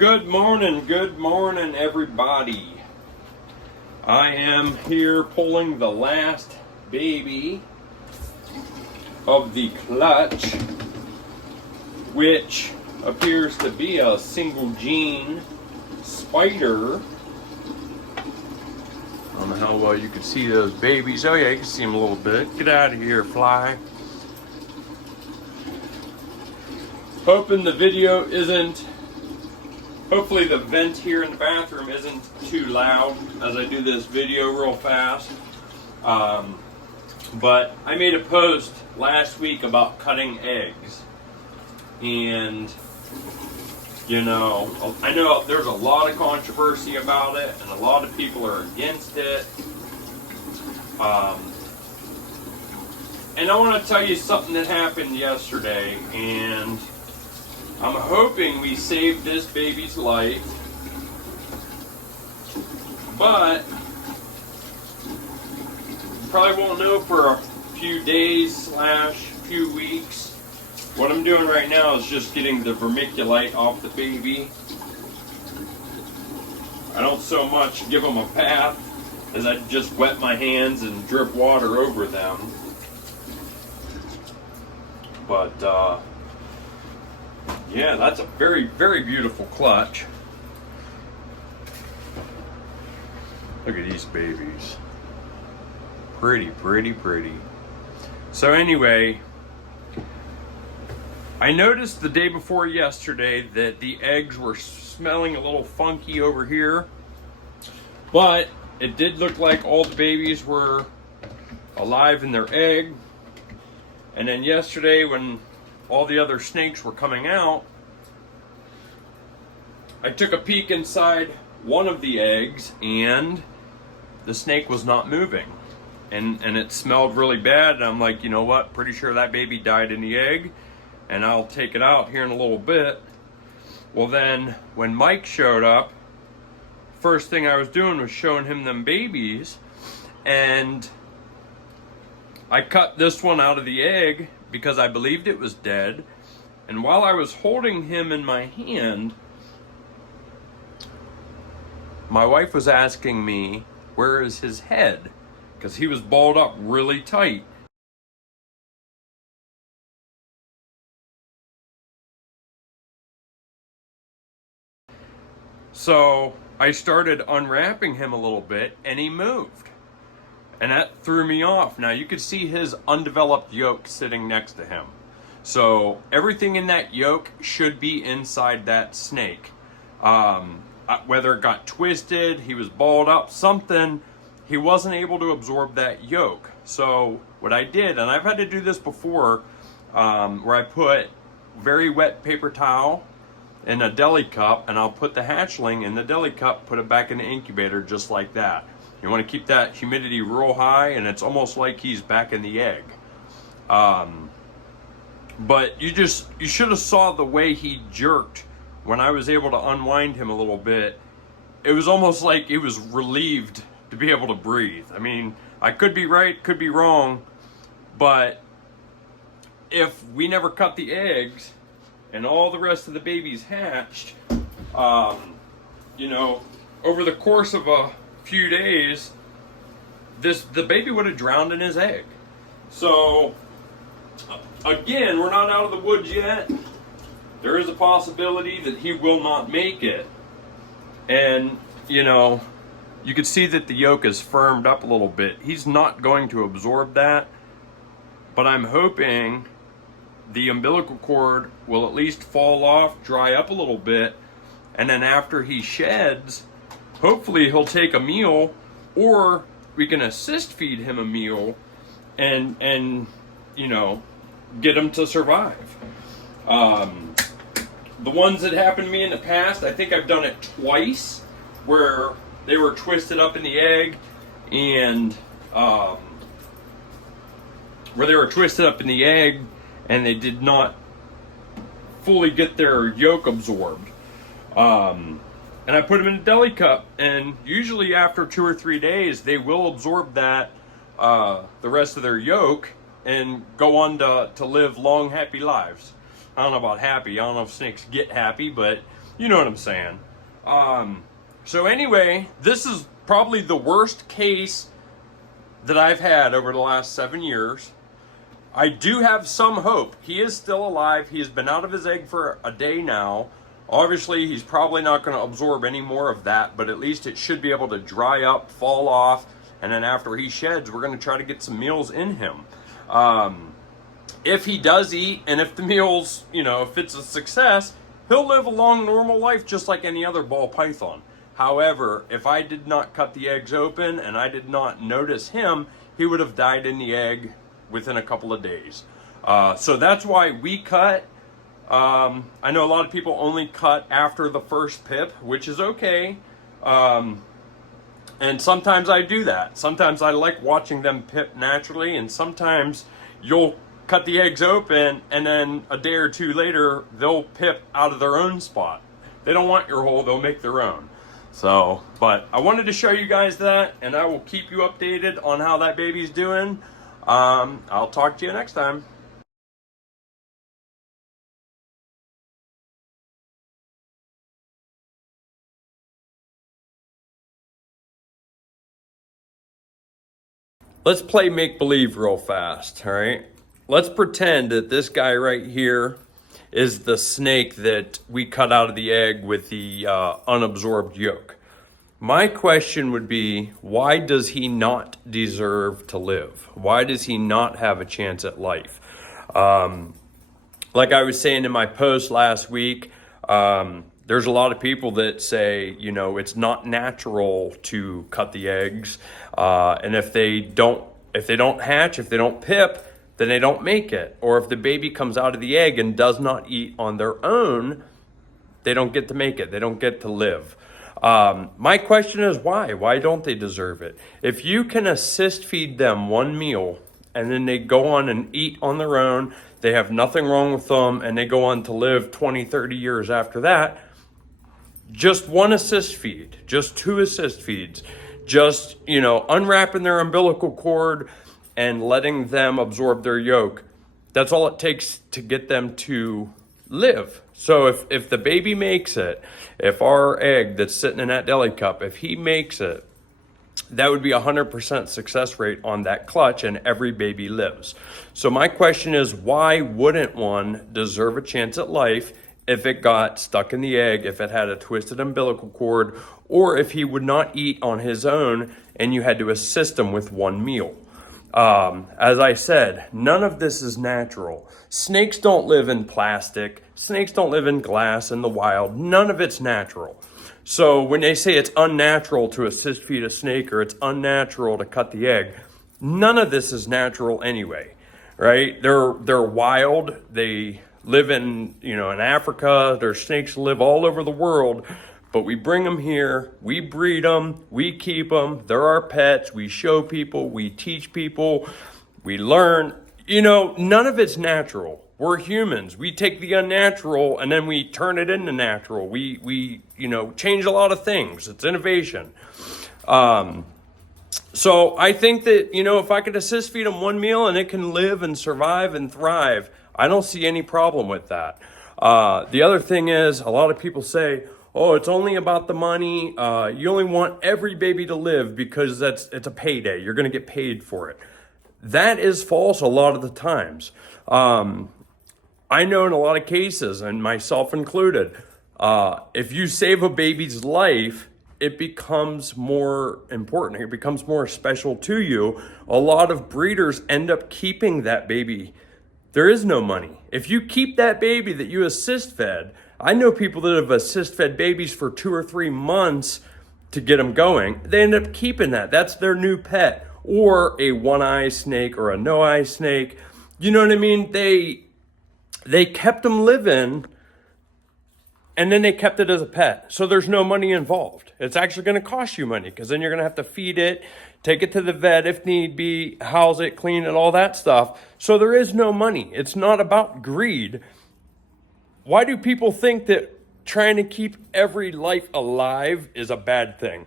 Good morning, everybody. I am here pulling the last baby of the clutch, which appears to be a single gene spider. I don't know how well you can see those babies. Oh yeah, you can see them a little bit. Get out of here, fly. Hoping the video isn't, hopefully the vent here in the bathroom isn't too loud as I do this video real fast. But I made a post last week about cutting eggs. And, you know, I know there's a lot of controversy about it, and a lot of people are against it. And I want to tell you something that happened yesterday, and I'm hoping we saved this baby's life, but you probably won't know for a few days / few weeks. What I'm doing right now is just getting the vermiculite off the baby. I don't so much give them a bath as I just wet my hands and drip water over them. But yeah, that's a very, very beautiful clutch. Look at these babies. Pretty, pretty, pretty. So anyway, I noticed the day before yesterday that the eggs were smelling a little funky over here, but it did look like all the babies were alive in their egg. And then yesterday, when all the other snakes were coming out, I took a peek inside one of the eggs, and the snake was not moving. And it smelled really bad, and I'm like, you know what, pretty sure that baby died in the egg, and I'll take it out here in a little bit. Well then, when Mike showed up, first thing I was doing was showing him them babies, and I cut this one out of the egg because I believed it was dead. And while I was holding him in my hand, my wife was asking me, where is his head? Because he was balled up really tight. So I started unwrapping him a little bit, and he moved. And that threw me off. Now you could see his undeveloped yolk sitting next to him. So everything in that yolk should be inside that snake. Whether it got twisted, he was balled up, something, he wasn't able to absorb that yolk. So what I did, and I've had to do this before, where I put very wet paper towel in a deli cup, and I'll put the hatchling in the deli cup, put it back in the incubator just like that. You want to keep that humidity real high, and it's almost like he's back in the egg. But you should have saw the way he jerked when I was able to unwind him a little bit. It was almost like he was relieved to be able to breathe. I mean, I could be right, could be wrong, but if we never cut the eggs and all the rest of the babies hatched, you know, over the course of a few days, the baby would have drowned in his egg. So again, we're not out of the woods yet. There is a possibility that he will not make it. And you know, you can see that the yolk is firmed up a little bit. He's not going to absorb that, but I'm hoping the umbilical cord will at least fall off, dry up a little bit, and then after he sheds, hopefully he'll take a meal, or we can assist feed him a meal and you know, get him to survive. The ones that happened to me in the past, I think I've done it twice, where they were twisted up in the egg, and and they did not fully get their yolk absorbed. And I put them in a deli cup, and usually after 2 or 3 days, they will absorb that, the rest of their yolk, and go on to live long, happy lives. I don't know about happy. I don't know if snakes get happy, but You know what I'm saying. So anyway, this is probably the worst case that I've had over the last 7 years. I do have some hope. He is still alive. He has been out of his egg for a day now. Obviously, he's probably not going to absorb any more of that, but at least it should be able to dry up, fall off, and then after he sheds, we're going to try to get some meals in him. If he does eat, and if the meals, if it's a success, he'll live a long, normal life just like any other ball python. However, if I did not cut the eggs open and I did not notice him, he would have died in the egg within a couple of days. So that's why we cut. I know a lot of people only cut after the first pip, which is okay. And sometimes I do that. Sometimes I like watching them pip naturally, and sometimes you'll cut the eggs open and then a day or two later they'll pip out of their own spot. They don't want your hole, they'll make their own. So, but I wanted to show you guys that, and I will keep you updated on how that baby's doing. I'll talk to you next time. Let's play make-believe real fast, all right? Let's pretend that this guy right here is the snake that we cut out of the egg with the unabsorbed yolk. My question would be, why does he not deserve to live? Why does he not have a chance at life? Like I was saying in my post last week, there's a lot of people that say, it's not natural to cut the eggs. And if they don't hatch, if they don't pip, then they don't make it. Or if the baby comes out of the egg and does not eat on their own, they don't get to make it. They don't get to live. My question is why? Why don't they deserve it? If you can assist feed them one meal and then they go on and eat on their own, they have nothing wrong with them, and they go on to live 20, 30 years after that, just one assist feed, just 2 assist feeds, just, unwrapping their umbilical cord and letting them absorb their yolk. That's all it takes to get them to live. So if the baby makes it, if our egg that's sitting in that deli cup, if he makes it, that would be 100% success rate on that clutch, and every baby lives. So my question is, why wouldn't one deserve a chance at life if it got stuck in the egg, if it had a twisted umbilical cord, or if he would not eat on his own and you had to assist him with one meal? As I said, none of this is natural. Snakes don't live in plastic. Snakes don't live in glass in the wild. None of it's natural. So when they say it's unnatural to assist feed a snake or it's unnatural to cut the egg, none of this is natural anyway, right? They're wild. They live in Africa. There's snakes live all over the world. But we bring them here, we breed them, we keep them, they're our pets, we show people, we teach people, we learn. None of it's natural. We're humans. We take the unnatural and then we turn it into natural. We change a lot of things. It's innovation. So I think that, if I could assist feed them one meal and it can live and survive and thrive, I don't see any problem with that. The other thing is, a lot of people say, oh, it's only about the money. You only want every baby to live because it's a payday. You're going to get paid for it. That is false a lot of the times. I know in a lot of cases, and myself included, if you save a baby's life, it becomes more important. It becomes more special to you. A lot of breeders end up keeping that baby. There is no money. If you keep that baby that you assist fed, I know people that have assist fed babies for 2 or 3 months to get them going. They end up keeping that. That's their new pet. Or a one-eye snake or a no-eye snake. You know what I mean? They kept them living, and then they kept it as a pet. So there's no money involved. It's actually going to cost you money because then you're going to have to feed it, take it to the vet if need be, house it, clean it, all that stuff. So there is no money. It's not about greed. Why do people think that trying to keep every life alive is a bad thing?